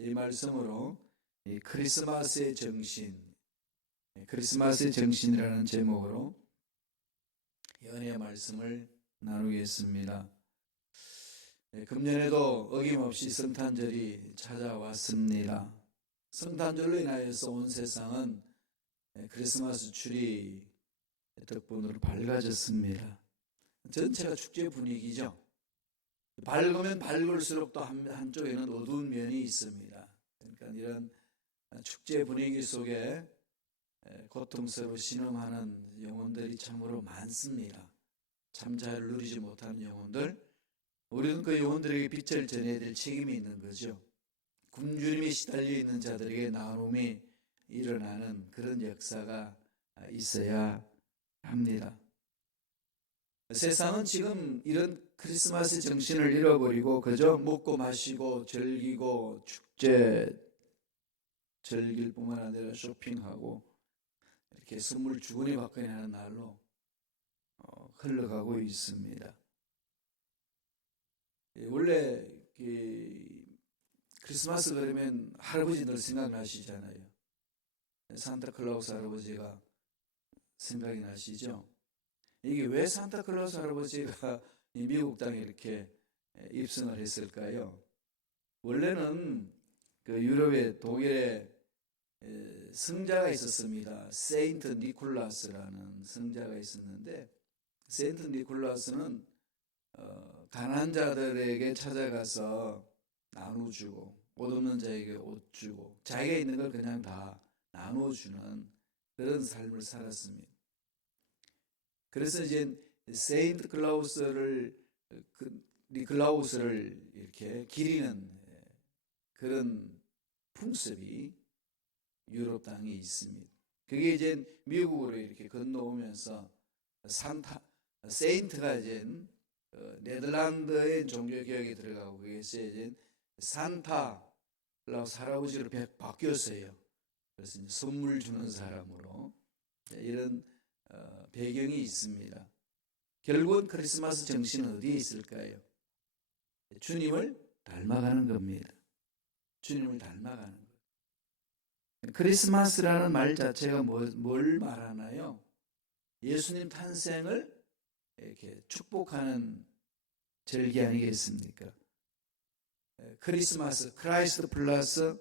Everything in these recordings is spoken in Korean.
이 말씀으로 이 크리스마스의 정신 크리스마스의 정신이라는 제목으로 연애 말씀을 나누겠습니다. 예, 금년에도 어김없이 성탄절이 찾아왔습니다. 성탄절로 인하여서 온 세상은 예, 크리스마스 추리 덕분으로 밝아졌습니다. 전체가 축제 분위기죠. 밝으면 밝을수록 또 한, 한쪽에는 어두운 면이 있습니다. 그러니까 이런 축제 분위기 속에 예, 고통스러워 신음하는 영혼들이 참으로 많습니다. 참자를 누리지 못하는 영혼들, 우리는 그 영혼들에게 빛을 전해야 될 책임이 있는 거죠. 굶주림에 시달려 있는 자들에게 나눔이 일어나는 그런 역사가 있어야 합니다. 세상은 지금 이런 크리스마스 정신을 잃어버리고 그저 먹고 마시고 즐기고 축제 즐길 뿐만 아니라 쇼핑하고 이렇게 선물 주거니 받거니 하는 날로 어, 흘러가고 있습니다. 예, 원래 그 크리스마스 그러면 할아버지들 생각나시잖아요. 산타클라우스 할아버지가 생각이 나시죠? 이게 왜 산타클라우스 할아버지가 이 미국 땅에 이렇게 입성을 했을까요? 원래는 그 유럽의 독일에 에, 성자가 있었습니다. 세인트 니콜라스라는 성자가 있었는데 세인트 니콜라스는 어, 가난한 자들에게 찾아가서 나눠주고 옷 없는 자에게 옷 주고 자기가 있는 걸 그냥 다 나눠주는 그런 삶을 살았습니다. 그래서 이제 세인트 클라우스를 그 니클라우스를 이렇게 기리는 그런 풍습이 유럽 땅에 있습니다. 그게 이제 미국으로 이렇게 건너오면서 산타 세인트가 이제 어, 네덜란드의 종교 개혁에 들어가고 그래서 이제 산타 클라우스 할아버지로 바뀌었어요. 그래서 선물 주는 사람으로 이런 어, 배경이 있습니다. 결국은 크리스마스 정신은 어디에 있을까요? 주님을 닮아가는 겁니다. 주님을 닮아가는 것. 크리스마스라는 말 자체가 뭘, 뭘 말하나요? 예수님 탄생을 이렇게 축복하는 절기 아니겠습니까? 크리스마스, 크라이스트 플러스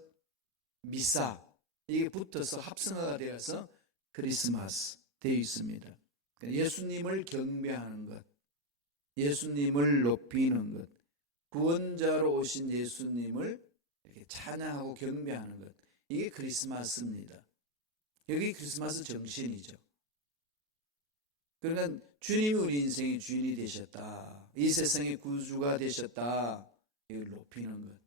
미사 이게 붙어서 합성화가 되어서 크리스마스 되어 있습니다. 그러니까 예수님을 경배하는 것, 예수님을 높이는 것, 구원자로 오신 예수님을 찬양하고 경배하는 것, 이게 크리스마스입니다. 여기 크리스마스 정신이죠. 그러니까 주님이 우리 인생의 주인이 되셨다. 이 세상의 구주가 되셨다. 이걸 높이는 것.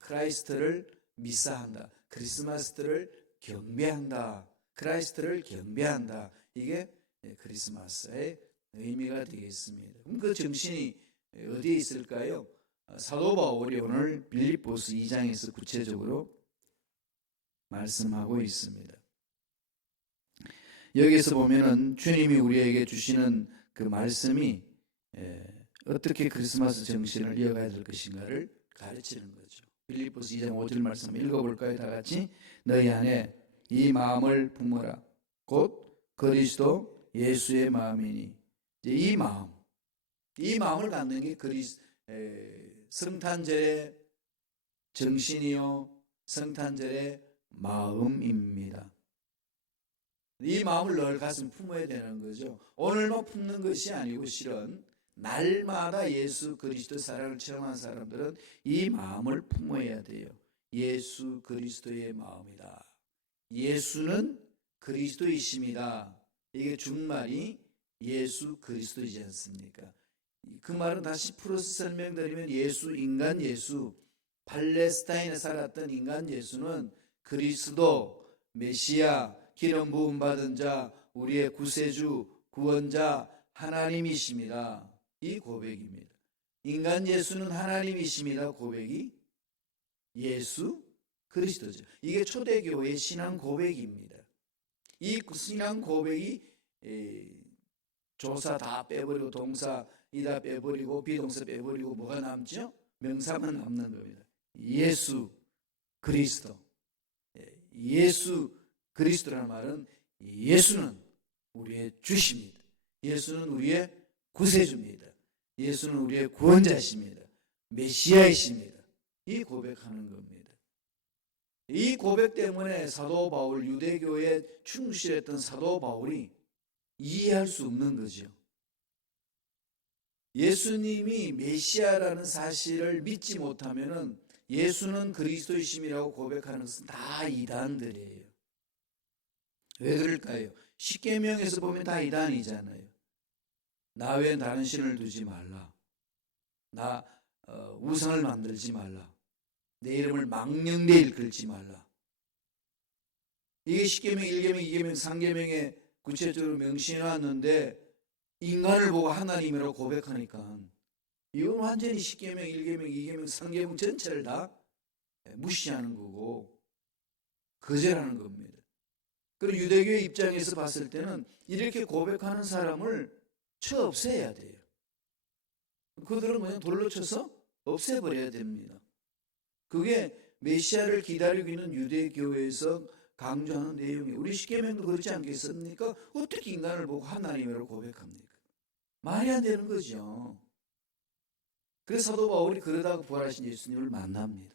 크라이스트를 미사한다. 크리스마스를 경배한다. 크라이스트를 경배한다. 이게 크리스마스의 의미가 되겠습니다. 그럼 그 정신이 어디에 있을까요? 사도 바울이 오늘 빌립보스 2장에서 구체적으로 말씀하고 있습니다. 여기서 보면은 주님이 우리에게 주시는 그 말씀이 어떻게 크리스마스 정신을 이어가야 될 것인가를 가르치는 거죠. 빌립보스 2장 5절 말씀 읽어볼까요? 다 같이 너희 안에 이 마음을 품어라. 곧 그리스도 예수의 마음이니 이 마음, 이 마음을 갖는 게 그리스 성탄절의 정신이요 성탄절의 마음입니다. 이 마음을 늘 가슴 품어야 되는 거죠. 오늘만 품는 것이 아니고 실은 날마다 예수 그리스도 사랑을 체험한 사람들은 이 마음을 품어야 돼요. 예수 그리스도의 마음이다. 예수는 그리스도이십니다. 이게 준말이 예수 그리스도이지 않습니까? 그 말은 다시 풀어서 설명드리면 예수 인간 예수 팔레스타인에 살았던 인간 예수는 그리스도 메시아 기름 부음 받은 자 우리의 구세주 구원자 하나님이십니다. 이 고백입니다. 인간 예수는 하나님이십니다. 고백이 예수 그리스도죠. 이게 초대교회의 신앙 고백입니다. 이 신앙 고백이 에, 조사 다 빼버리고 동사 이다 빼버리고 비동사 빼버리고 뭐가 남죠? 명사만 남는 겁니다. 예수 그리스도. 예, 예수 그리스도라는 말은 예수는 우리의 주십니다. 예수는 우리의 구세주입니다. 예수는 우리의 구원자십니다. 메시아이십니다. 이 고백하는 겁니다. 이 고백 때문에 사도 바울 유대교에 충실했던 사도 바울이 이해할 수 없는 거죠. 예수님이 메시아라는 사실을 믿지 못하면은 예수는 그리스도이심이라고 고백하는 것은 다 이단들이에요. 왜 그럴까요? 십계명에서 보면 다 이단이잖아요. 나 외엔 다른 신을 두지 말라. 나 어, 우상을 만들지 말라. 내 이름을 망령되 일컬지 말라. 이게 십계명, 일계명, 이계명, 삼계명에 구체적으로 명시해 놨는데 인간을 보고 하나님이라고 고백하니까 이건 완전히 십계명, 일계명, 이계명, 삼계명 전체를 다 무시하는 거고 거절하는 겁니다. 그리고 유대교의 입장에서 봤을 때는 이렇게 고백하는 사람을 쳐 없애야 돼요. 그들은 그냥 돌로 쳐서 없애버려야 됩니다. 그게 메시아를 기다리고 있는 유대교회에서 강조하는 내용이에요. 우리 십계명도 그렇지 않겠습니까? 어떻게 인간을 보고 하나님이라고 고백합니까? 말이 안 되는 거죠. 그래서 사도 바울이 그러다가 부활하신 예수님을 만납니다.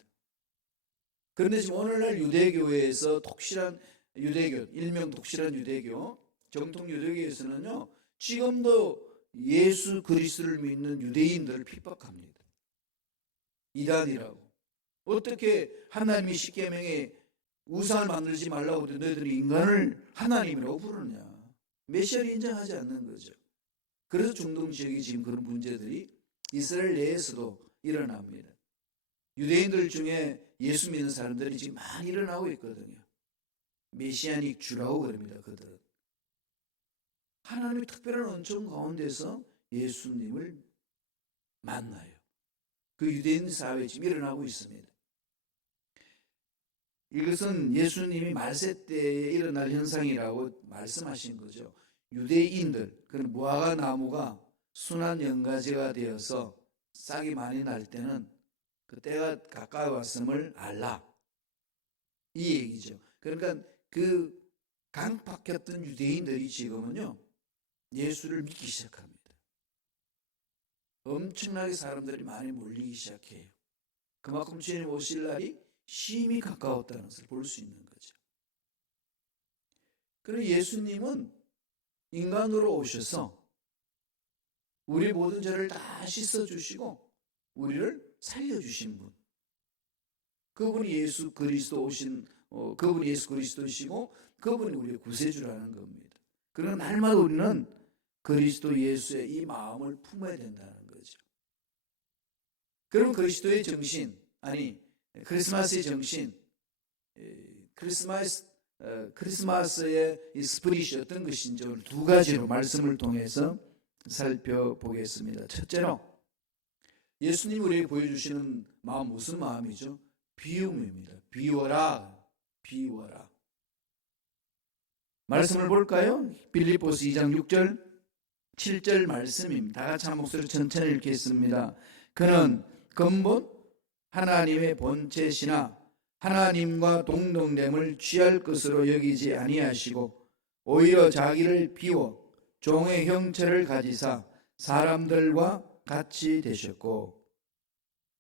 그런데 지금 오늘날 유대교회에서 독실한 유대교, 일명 독실한 유대교, 정통 유대교에서는요, 지금도 예수 그리스도를 믿는 유대인들을 핍박합니다. 이단이라고. 어떻게 하나님이 십계명에 우상을 만들지 말라고 해도 너희들이 인간을 하나님이라고 부르느냐. 메시아를 인정하지 않는 거죠. 그래서 중동 지역에 지금 그런 문제들이 이스라엘 내에서도 일어납니다. 유대인들 중에 예수 믿는 사람들이 지금 많이 일어나고 있거든요. 메시아닉 주라고 그럽니다. 그들은. 하나님의 특별한 은총 가운데서 예수님을 만나요. 그 유대인 사회에 지금 일어나고 있습니다. 이것은 예수님이 말세 때에 일어날 현상이라고 말씀하신 거죠. 유대인들, 그런 무화과 나무가 순한 연가지가 되어서 싹이 많이 날 때는 그 때가 가까이 왔음을 알라. 이 얘기죠. 그러니까 그 강팍했던 유대인들이 지금은요, 예수를 믿기 시작합니다. 엄청나게 사람들이 많이 몰리기 시작해요. 그만큼 주님 오실 날이 심히 가까웠다는 것을 볼 수 있는 거죠. 그리고 예수님은 인간으로 오셔서 우리 모든 죄를 다 씻어주시고 우리를 살려주신 분. 그분이 예수 그리스도 오신 어, 그분이 예수 그리스도이시고 그분이 우리의 구세주라는 겁니다. 그러나 날마다 우리는 그리스도 예수의 이 마음을 품어야 된다는 거죠. 그럼 그리스도의 정신 아니 크리스마스의 정신 크리스마스 어, 크리스마스의 이 스프릿이 어떤 것인지 오늘 두 가지로 말씀을 통해서 살펴보겠습니다. 첫째로 예수님이 우리에게 보여주시는 마음 무슨 마음이죠? 비움입니다. 비워라, 비워라. 말씀을 볼까요? 빌리포스 2장 6절, 7절 말씀입니다. 다 같이 한 목소리 천천히 읽겠습니다. 그는 근본 하나님의 본체시나 하나님과 동등됨을 취할 것으로 여기지 아니하시고 오히려 자기를 비워 종의 형체를 가지사 사람들과 같이 되셨고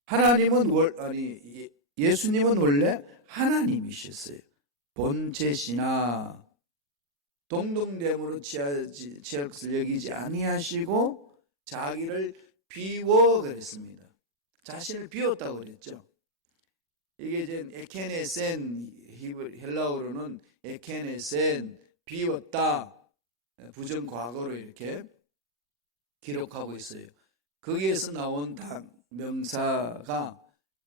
하나님은 월 아니 예수님은 원래 하나님이셨어요. 본체시나 동동됨으로 것을 여기지 아니하시고 자기를 비워 그랬습니다. 자신을 비웠다고 그랬죠. 이게 이제 에케네센 헬라어로는 에케네센 비웠다 부정 과거로 이렇게 기록하고 있어요. 거기에서 나온 단 명사가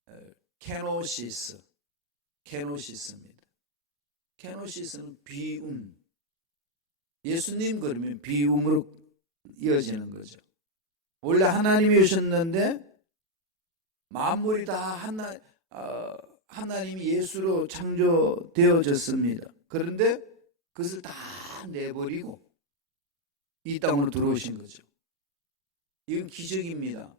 어, 케노시스, 케노시스입니다. 케노시스는 비움. 예수님 그러면 비움으로 이어지는 거죠. 원래 하나님이 오셨는데 만물이 다 하나 어, 하나님이 예수로 창조되어졌습니다. 그런데 그것을 다 내버리고 이 땅으로 들어오신 거죠. 이건 기적입니다.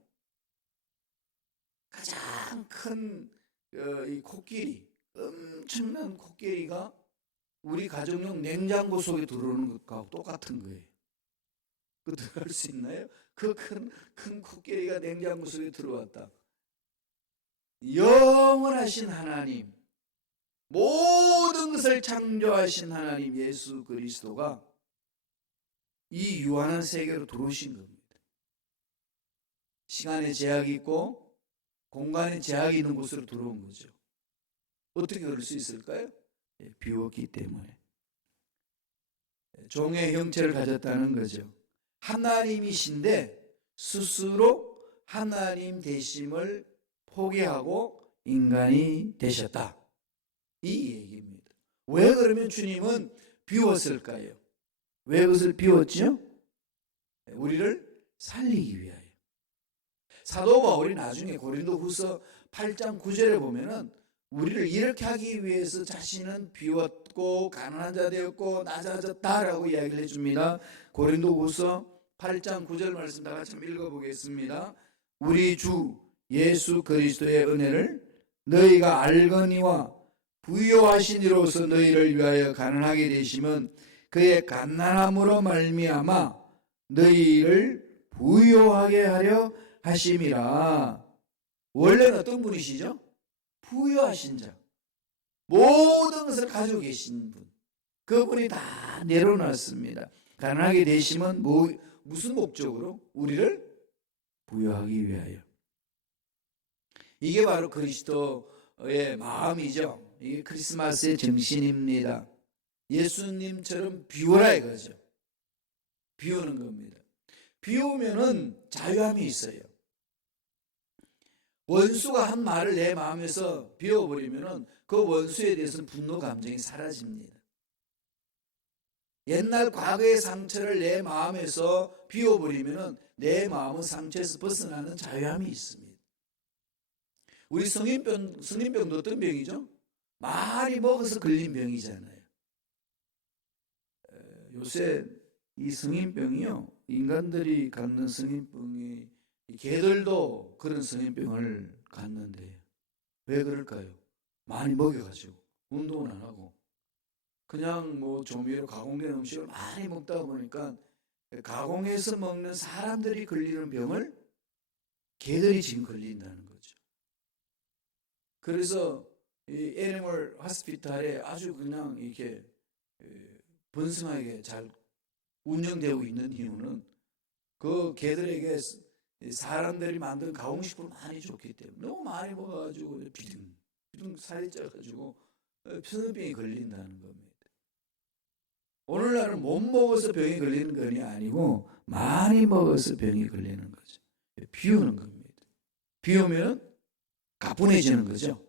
가장 큰 어, 이 코끼리, 엄청난 코끼리가 우리 가정용 냉장고 속에 들어오는 것과 똑같은 거예요. 그 들어갈 수 있나요? 그 큰 큰 코끼리가 냉장고 속에 들어왔다. 영원하신 하나님, 모든 것을 창조하신 하나님 예수 그리스도가 이 유한한 세계로 들어오신 겁니다. 시간의 제약이 있고 공간의 제약이 있는 곳으로 들어온 거죠. 어떻게 그럴 수 있을까요? 예, 비웠기 때문에. 예, 종의 형체를 가졌다는 거죠. 하나님이신데 스스로 하나님 되심을 포기하고 인간이 되셨다. 이 얘기입니다. 왜 그러면 주님은 비웠을까요? 왜 그것을 비웠죠? 우리를 살리기 위하여. 사도 바울이 나중에 고린도 후서 8장 9절에 보면은 우리를 이렇게 하기 위해서 자신은 비웠고 가난한 자 되었고 낮아졌다라고 이야기를 해줍니다. 고린도 후서 8장 9절 말씀 다 같이 읽어보겠습니다. 우리 주 예수 그리스도의 은혜를 너희가 알거니와 부요하신 이로서 너희를 위하여 가난하게 되시면 그의 가난함으로 말미암아 너희를 부요하게 하려 하심이라. 원래는 어떤 분이시죠? 부여하신 자. 모든 것을 가지고 계신 분. 그분이 다 내려놨습니다. 가난하게 되시면 뭐, 무슨 목적으로? 우리를 부여하기 위하여. 이게 바로 그리스도의 마음이죠. 이게 크리스마스의 정신입니다. 예수님처럼 비워라 이거죠. 비우는 겁니다. 비우면은 자유함이 있어요. 원수가 한 말을 내 마음에서 비워버리면은 그 원수에 대해서는 분노 감정이 사라집니다. 옛날 과거의 상처를 내 마음에서 비워버리면은 내 마음은 상처에서 벗어나는 자유함이 있습니다. 우리 성인병, 성인병도 어떤 병이죠? 많이 먹어서 걸린 병이잖아요. 에, 요새 이 성인병이요, 인간들이 갖는 성인병이 이 개들도 그런 성인병을 갖는데 왜 그럴까요? 많이 먹여가지고 운동을 안 하고 그냥 뭐 조미료 가공된 음식을 많이 먹다 보니까 가공해서 먹는 사람들이 걸리는 병을 개들이 지금 걸린다는 거죠. 그래서 이 애니멀 하스피탈에 아주 그냥 이렇게 번성하게 잘 운영되고 있는 이유는 그 개들에게 사람들이 만든 가공식품을 많이 줬기 때문에 너무 많이 먹어가지고 비둥 비둥 살이 쪄가지고 편성병이 걸린다는 겁니다. 오늘날은 못 먹어서 병이 걸리는 것이 아니고 많이 먹어서 병이 걸리는 거죠. 비우는 겁니다. 비우면 가뿐해지는 거죠.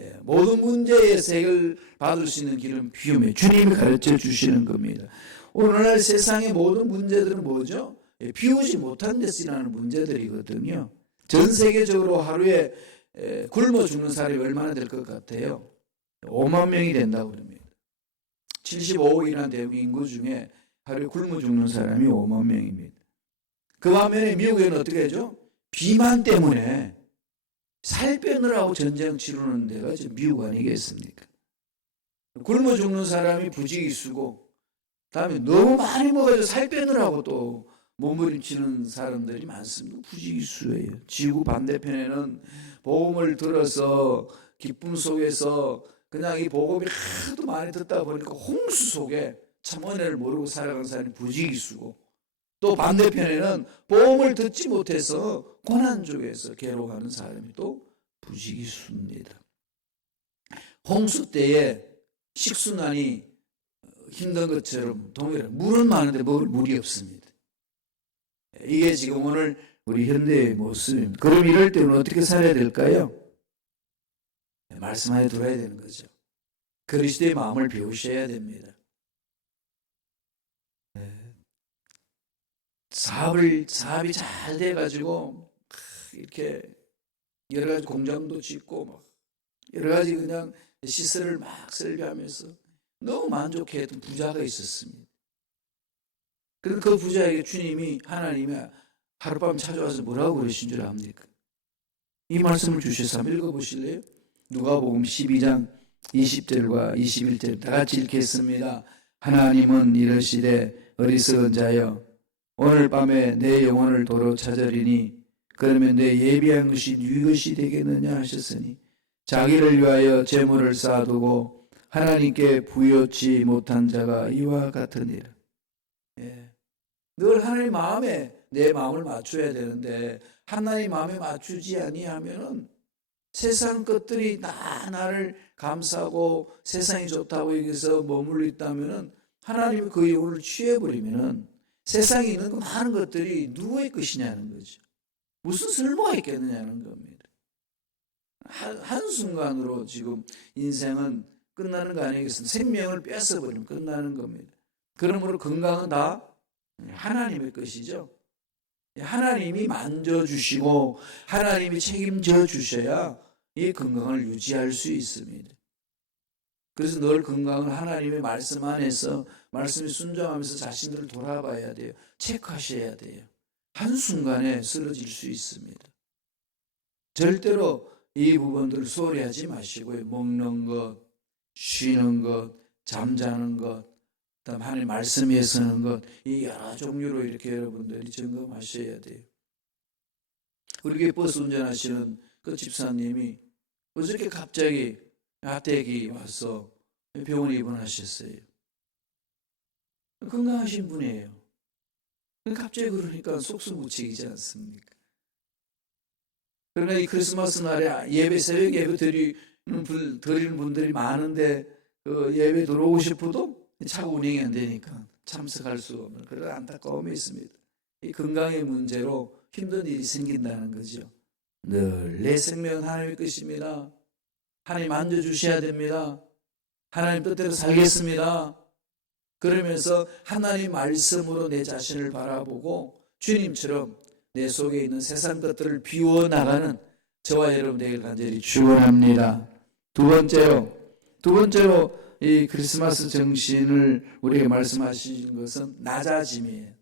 예, 모든 문제의 해결 받을 수 있는 길은 비움에 주님이 가르쳐 주시는 겁니다. 오늘날 세상의 모든 문제들은 뭐죠? 예, 비우지 못한 데서 일어나는 문제들이거든요. 전 세계적으로 하루에 에, 굶어 죽는 사람이 얼마나 될 것 같아요? 5만 명이 된다고 그럽니다. 75억이라는 대국 인구 중에 하루에 굶어 죽는 사람이 5만 명입니다. 그 반면에 미국에는 어떻게 하죠? 비만 때문에 살 빼느라고 전쟁 치르는 데가 미국 아니겠습니까? 굶어 죽는 사람이 부지기 수고, 다음에 너무 많이 먹어서 살 빼느라고 또 몸부림치는 사람들이 많습니다. 부지기수예요. 지구 반대편에는 복음을 들어서 기쁨 속에서 그냥 이 복음이 하도 많이 듣다 보니까 홍수 속에 참 은혜를 모르고 살아가는 사람이 부지기수고 또 반대편에는 복음을 듣지 못해서 고난 쪽에서 괴로워하는 사람이 또 부지기수입니다. 홍수 때에 식순환이 힘든 것처럼 동일해 물은 많은데 먹을 물이 없습니다. 이게 지금 오늘 우리 현대의 모습입니다. 그럼 이럴 때는 어떻게 살아야 될까요? 말씀 안에 들어야 되는 거죠. 그리스도의 마음을 배우셔야 됩니다. 네. 사업을 사업이 잘 돼가지고 이렇게 여러 가지 공장도 짓고 막 여러 가지 그냥 시설을 막 설계하면서 너무 만족해했던 부자가 있었습니다. 그런데 그 부자에게 주님이 하나님이 하룻밤 찾아와서 뭐라고 그러신 줄 압니까? 이 말씀을 주셔서 한번 읽어보실래요? 누가복음 12장 20절과 21절 다 같이 읽겠습니다. 하나님은 이르시되 어리석은 자여 오늘 밤에 내 영혼을 도로 찾으리니 그러면 내 예비한 것이 네 것이 되겠느냐 하셨으니 자기를 위하여 재물을 쌓아두고 하나님께 부여치 못한 자가 이와 같으니라. 예. 늘 하나님 마음에 내 마음을 맞춰야 되는데 하나님 마음에 맞추지 아니하면은 세상 것들이 다 나를 감싸고 세상이 좋다고 여기서 머물러 있다면은 하나님이 그 영혼을 취해버리면은 세상에 있는 그 많은 것들이 누구의 것이냐는 거죠. 무슨 쓸모가 있겠느냐는 겁니다. 한, 한순간으로 지금 인생은 끝나는 거 아니겠습니까? 생명을 뺏어버리면 끝나는 겁니다. 그러므로 건강은 다 하나님의 것이죠. 하나님이 만져주시고 하나님이 책임져 주셔야 이 건강을 유지할 수 있습니다. 그래서 늘 건강을 하나님의 말씀 안에서 말씀에 순종하면서 자신들을 돌아봐야 돼요. 체크하셔야 돼요. 한순간에 쓰러질 수 있습니다. 절대로 이 부분들을 소홀히 하지 마시고요. 먹는 것, 쉬는 것, 잠자는 것, 그다음 하나님 말씀 위에 서는 것, 이 여러 종류로 이렇게 여러분들이 점검하셔야 돼요. 우리 교회 버스 운전하시는 그 집사님이 어저께 갑자기 아택이 와서 병원에 입원하셨어요. 건강하신 분이에요. 갑자기 그러니까 속수무책이지 않습니까? 그러나 이 크리스마스 날에 예배 새벽 예배 드리는 분, 드리는 분들이 많은데 그 예배 들어오고 싶어도 차가 운행이 안 되니까 참석할 수 없는 그런 안타까움이 있습니다. 이 건강의 문제로 힘든 일이 생긴다는 거죠. 늘 내 생명은 하나님의 것입니다. 하나님 만져주셔야 됩니다. 하나님 뜻대로 살겠습니다. 그러면서 하나님 말씀으로 내 자신을 바라보고 주님처럼 내 속에 있는 세상 것들을 비워 나가는 저와 여러분 되길 간절히 축원합니다. 두 번째로 두 번째로 이 크리스마스 정신을 우리에게 말씀하시는 것은 낮아짐이에요.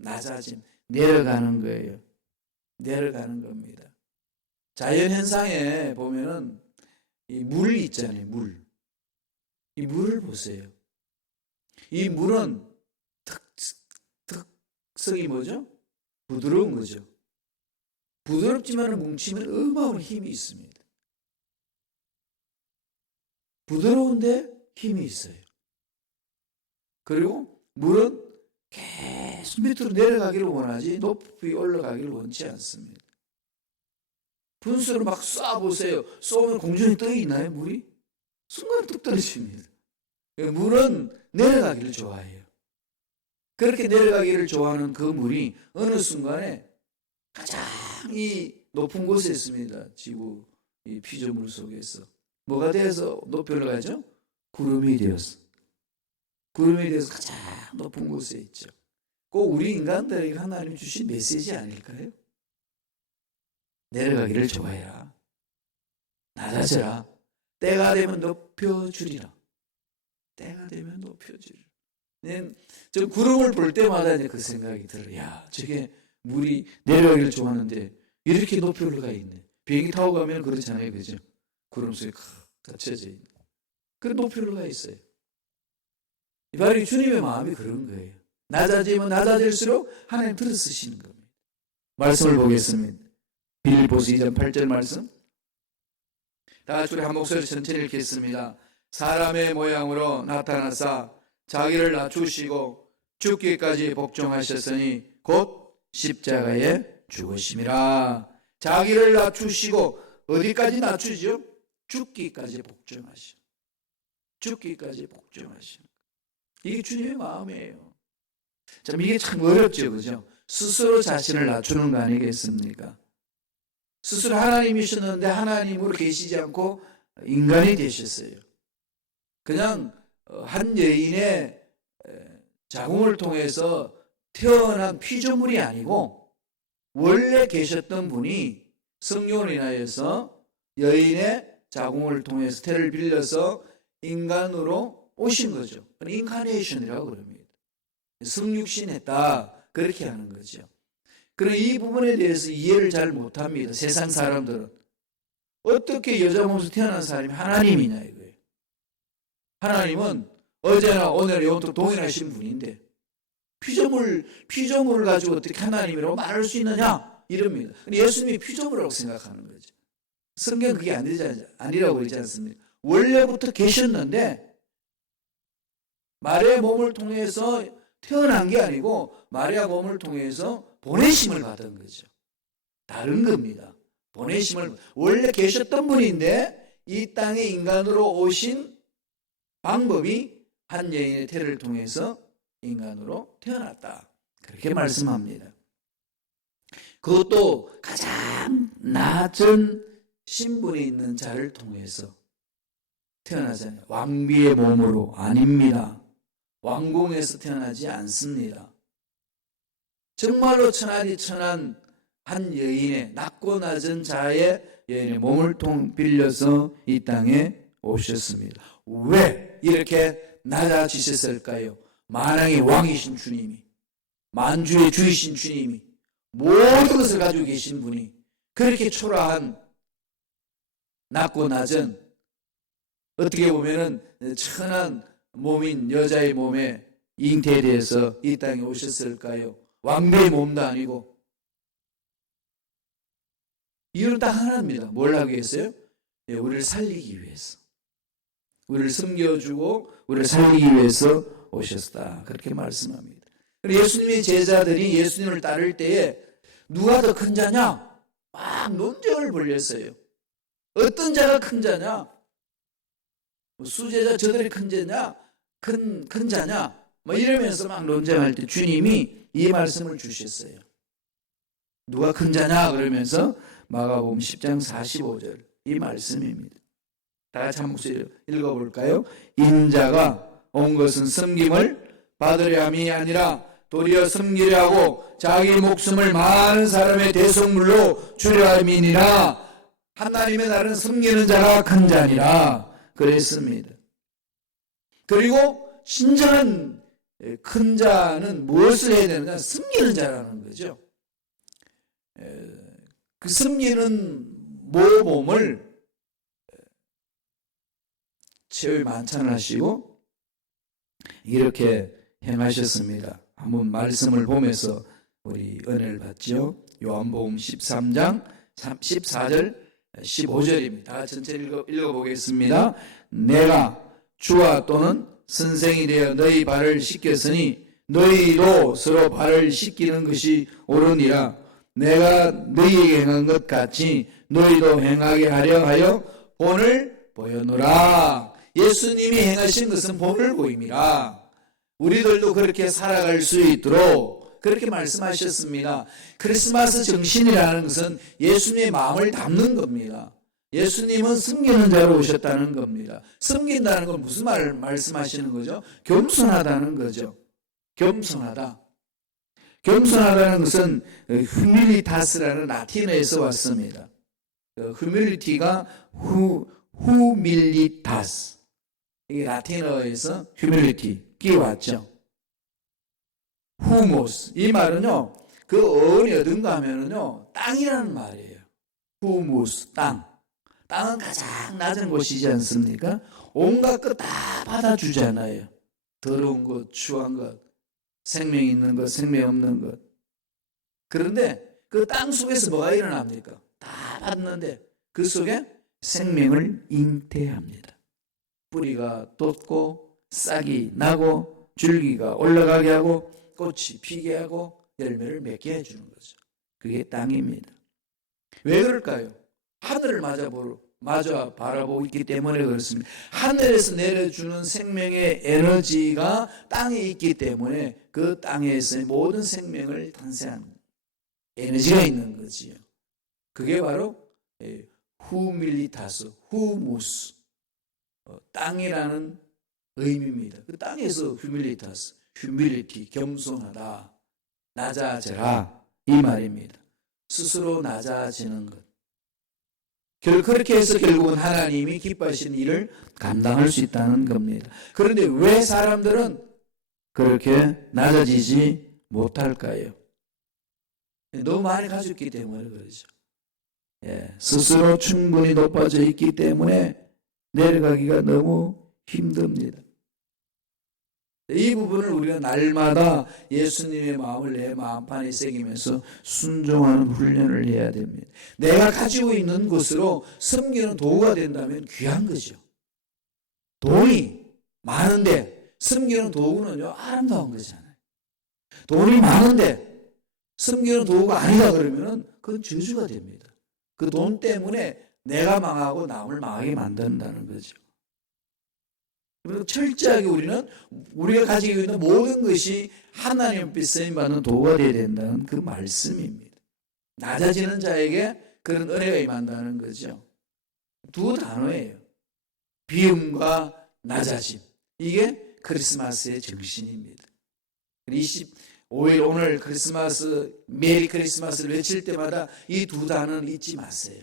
낮아짐, 내려가는 거예요. 내려가는 겁니다. 자연 현상에 보면은 이 물 있잖아요, 물. 이 물을 보세요. 이 물은 특, 특성이 뭐죠? 부드러운 거죠. 부드럽지만 뭉치면 어마어마한 힘이 있습니다. 부드러운데 힘이 있어요. 그리고 물은 계속 밑으로 내려가기를 원하지 높이 올라가기를 원치 않습니다. 분수를 막 쏴보세요. 쏘면 공중에 떠 있나요, 물이? 순간 뚝 떨어집니다. 물은 내려가기를 좋아해요. 그렇게 내려가기를 좋아하는 그 물이 어느 순간에 가장 이 높은 곳에 있습니다. 지구 이 피조물 속에서. 뭐가 되어서 높이 올라가죠? 구름이 되었어. 구름이 되어서 가장 높은 곳에 있죠. 꼭 우리 인간들에게 하나님 주신 메시지 아닐까요? 내려가기를 좋아해라. 낮아져라. 때가 되면 높여주리라. 때가 되면 높여주리라. 네, 저 구름을 볼 때마다 이제 그 생각이 들어요. 야, 저게 물이 내려가기를 좋아하는데 이렇게 높이 올라가 있네. 비행기 타고 가면 그렇잖아요. 그죠? 구름 속에 갇혀져 있네. 그래 높이 올라가 있어요. 바로 주님의 마음이 그런 거예요. 낮아지면 낮아질수록 하나님 들어 쓰시는 겁니다. 말씀을 보겠습니다. 빌보스 2장 8절 말씀. 다 같이 우리 한 목소리 천천히 읽겠습니다. 사람의 모양으로 나타나사 자기를 낮추시고 죽기까지 복종하셨으니 곧 십자가에 죽으심이라. 자기를 낮추시고 어디까지 낮추죠? 죽기까지 복종하시오. 죽기까지 복종하시오. 이게 주님의 마음이에요. 참 이게 참 어렵죠, 그죠? 스스로 자신을 낮추는 거 아니겠습니까? 스스로 하나님이셨는데 하나님으로 계시지 않고 인간이 되셨어요. 그냥 어, 한 여인의 자궁을 통해서 태어난 피조물이 아니고 원래 계셨던 분이 성령을 인하여서 여인의 자궁을 통해서 태를 빌려서 인간으로 오신 거죠. 인카네이션이라고 그럽니다. 성육신 했다 그렇게 하는 거죠. 그런 이 부분에 대해서 이해를 잘 못합니다. 세상 사람들은 어떻게 여자 몸에서 태어난 사람이 하나님이냐 이거예요. 하나님은 어제나 오늘 영원토록 동일하신 분인데 피조물 피조물을 가지고 어떻게 하나님이라고 말할 수 있느냐 이럽니다. 예수님이 피조물이라고 생각하는 거죠. 성경 그게 안 되지 아니라고 그러지 않습니까? 원래부터 계셨는데 마리아 몸을 통해서 태어난 게 아니고 마리아 몸을 통해서 보내심을 받은 거죠. 다른 겁니다. 보내심을 원래 계셨던 분인데 이 땅에 인간으로 오신 방법이 한 여인의 태를 통해서 인간으로 태어났다. 그렇게 말씀합니다. 그것도 가장 낮은 신분이 있는 자를 통해서 태어나잖아요. 왕비의 몸으로 아닙니다. 왕궁에서 태어나지 않습니다. 정말로 천하디 천한 한 여인의 낮고 낮은 자의 여인의 몸을 통 빌려서 이 땅에 오셨습니다. 왜 이렇게 낮아지셨을까요? 만왕의 왕이신 주님이 만주의 주이신 주님이 모든 것을 가지고 계신 분이 그렇게 초라한 낮고 낮은 어떻게 보면은 천한 몸인 여자의 몸에 잉태돼서 이 땅에 오셨을까요? 왕비의 몸도 아니고 이유는 딱 하나입니다. 뭘 하기 위해서요? 예, 우리를 살리기 위해서. 우리를 숨겨주고 우리를 살리기 위해서 오셨다. 그렇게 말씀합니다. 예수님의 제자들이 예수님을 따를 때에 누가 더 큰 자냐? 막 논쟁을 벌렸어요. 어떤 자가 큰 자냐? 뭐 수제자 저들이 큰 자냐? 큰, 큰 자냐? 뭐 이러면서 막 논쟁할 때 주님이 이 말씀을 주셨어요. 누가 큰 자냐? 그러면서 마가복음 10장 45절 이 말씀입니다. 다 같이 한 목소리 읽어볼까요? 인자가 온 것은 섬김을 받으려 함이 아니라 도리어 섬기려 하고 자기 목숨을 많은 사람의 대속물로 주려 함이니라 하나님의 나라는 섬기는 자가 큰 자니라 그랬습니다. 그리고 진정한 큰 자는 무엇을 해야 되느냐? 섬기는 자라는 거죠. 그 섬기는 모범을 최후의 만찬을 하시고 이렇게 행하셨습니다. 한번 말씀을 보면서 우리 은혜를 받죠. 요한복음 13장 14절 15절입니다. 전체를 읽어, 읽어보겠습니다. 내가 주와 또는 선생이 되어 너희 발을 씻겼으니 너희도 서로 발을 씻기는 것이 옳으니라. 내가 너희에게 행한 것 같이 너희도 행하게 하려 하여 본을 보여노라. 예수님이 행하신 것은 본을 보임이라. 우리들도 그렇게 살아갈 수 있도록 그렇게 말씀하셨습니다. 크리스마스 정신이라는 것은 예수님의 마음을 담는 겁니다. 예수님은 섬기는 자로 오셨다는 겁니다. 섬긴다는 건 무슨 말 말씀하시는 거죠? 겸손하다는 거죠. 겸손하다. 겸손하다는 것은 휴밀리타스라는 라틴어에서 왔습니다. 휴밀리티가 후, 후밀리타스. 이게 라틴어에서 휴밀리티 끼왔죠. 후모스. 이 말은요, 그 어원이 어딘가 하면은요, 땅이라는 말이에요. 후무스, 땅. 땅은 가장 낮은 곳이지 않습니까? 온갖 것 다 받아주잖아요. 더러운 것, 추한 것, 생명 있는 것, 생명 없는 것. 그런데 그 땅 속에서 뭐가 일어납니까? 다 봤는데 그 속에 생명을 잉태합니다. 뿌리가 돋고 싹이 나고 줄기가 올라가게 하고 꽃이 피게 하고 열매를 맺게 해주는 거죠. 그게 땅입니다. 왜 그럴까요? 하늘을 맞아 보러 마저 바라보고 있기 때문에 그렇습니다. 하늘에서 내려주는 생명의 에너지가 땅에 있기 때문에 그 땅에서 모든 생명을 탄생한 에너지가 있는 거지요. 그게 바로 예, 후밀리타스, 후무스, 어, 땅이라는 의미입니다. 그 땅에서 휴밀리타스, 휴밀리티, 겸손하다, 낮아져라 이 말입니다. 스스로 낮아지는 것. 결 그렇게 해서 결국은 하나님이 기뻐하시는 일을 감당할 수 있다는 겁니다. 그런데 왜 사람들은 그렇게 낮아지지 못할까요? 너무 많이 있기 때문에 그러죠. 예, 스스로 충분히 높아져 있기 때문에 내려가기가 너무 힘듭니다. 이 부분을 우리가 날마다 예수님의 마음을 내 마음판에 새기면서 순종하는 훈련을 해야 됩니다. 내가 가지고 있는 것으로 섬기는 도구가 된다면 귀한 거죠. 돈이 많은데 섬기는 도구는요, 아름다운 거잖아요. 돈이 많은데 섬기는 도구가 아니다 그러면은 그건 저주가 됩니다. 그 돈 때문에 내가 망하고 남을 망하게 만든다는 거죠. 그래서 철저하게 우리는 우리가 가지고 있는 모든 것이 하나님 앞에 쓰임 받는 도가 되어야 된다는 그 말씀입니다. 낮아지는 자에게 그런 은혜가 임한다는 거죠. 두 단어예요. 비움과 낮아짐. 이게 크리스마스의 정신입니다. 25일 오늘 크리스마스 메리 크리스마스를 외칠 때마다 이 두 단어는 잊지 마세요.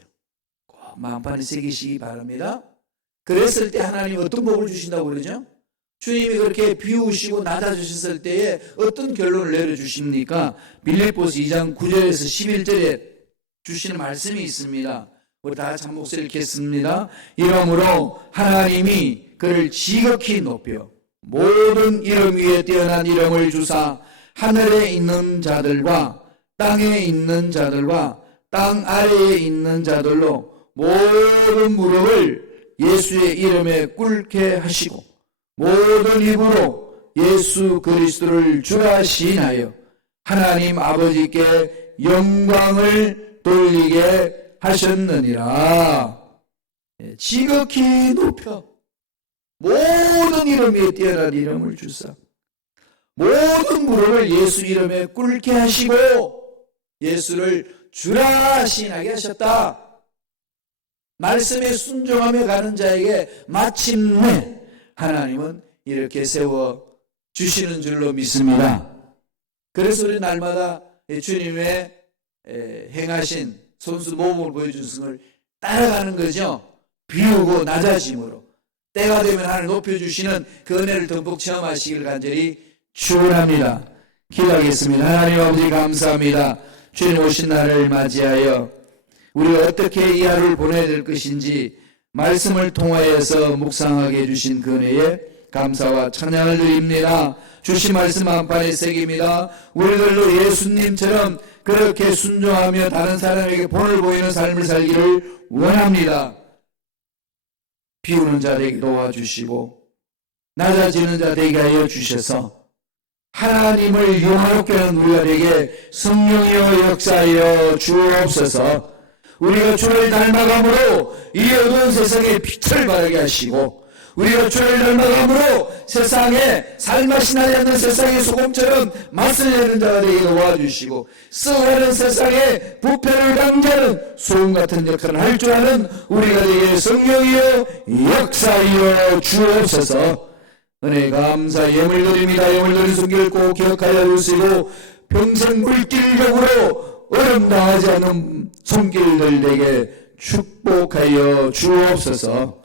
꼭 마음판에 새기시기 바랍니다. 그랬을 때 하나님 어떤 복을 주신다고 그러죠? 주님이 그렇게 비우시고 낮아주셨을 때에 어떤 결론을 내려주십니까? 빌립보스 2장 9절에서 11절에 주시는 말씀이 있습니다. 우리 다 같이 한 목소리 읽겠습니다. 이러므로 하나님이 그를 지극히 높여 모든 이름 위에 뛰어난 이름을 주사 하늘에 있는 자들과 땅에 있는 자들과 땅 아래에 있는 자들로 모든 무릎을 예수의 이름에 꿇게 하시고 모든 입으로 예수 그리스도를 주라 시인하여 하나님 아버지께 영광을 돌리게 하셨느니라. 예, 지극히 높여 모든 이름 위에 뛰어난 이름을 주사 모든 무릎을 예수 이름에 꿇게 하시고 예수를 주라 시인하게 하셨다. 말씀에 순종하며 가는 자에게 마침내 하나님은 이렇게 세워 주시는 줄로 믿습니다. 그래서 우리 날마다 주님의 행하신 손수 모범을 보여준 것을 따라가는 거죠. 비우고 낮아짐으로 때가 되면 하나님 높여주시는 그 은혜를 듬뿍 체험하시길 간절히 축원합니다. 기도하겠습니다. 하나님 아버지 감사합니다. 주님 오신 날을 맞이하여 우리가 어떻게 이 하루를 보내야 될 것인지 말씀을 통하여서 묵상하게 해주신 그 은혜에 감사와 찬양을 드립니다. 주신 말씀 한판에 새깁니다. 우리들도 예수님처럼 그렇게 순종하며 다른 사람에게 본을 보이는 삶을 살기를 원합니다. 비우는 자 되게 도와주시고 낮아지는 자 되게 하여 주셔서 하나님을 영화롭게 하는 우리가 되게 성령이여 역사하여 주옵소서 우리가 주를 닮아감으로 이 어두운 세상에 빛을 발하게 하시고 우리가 주를 닮아감으로 세상에 살맛이 나지 않는 세상의 소금처럼 맛을 내는 자가 되게 도와주시고 썩어가는 세상에 부패를 강제하는 소금 같은 역할을 할 줄 아는 우리가 되게 성령이여 역사이여 주옵소서. 은혜 감사 예물 드립니다. 예물 드린 손길 꼭 기억하여 주시고 평생 물질력으로 어름당하지 않는 손길들에게 축복하여 주옵소서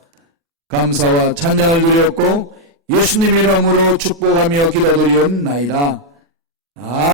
감사와 찬양을 드렸고 예수님 이름으로 축복하며 기도드렸나이다. 아.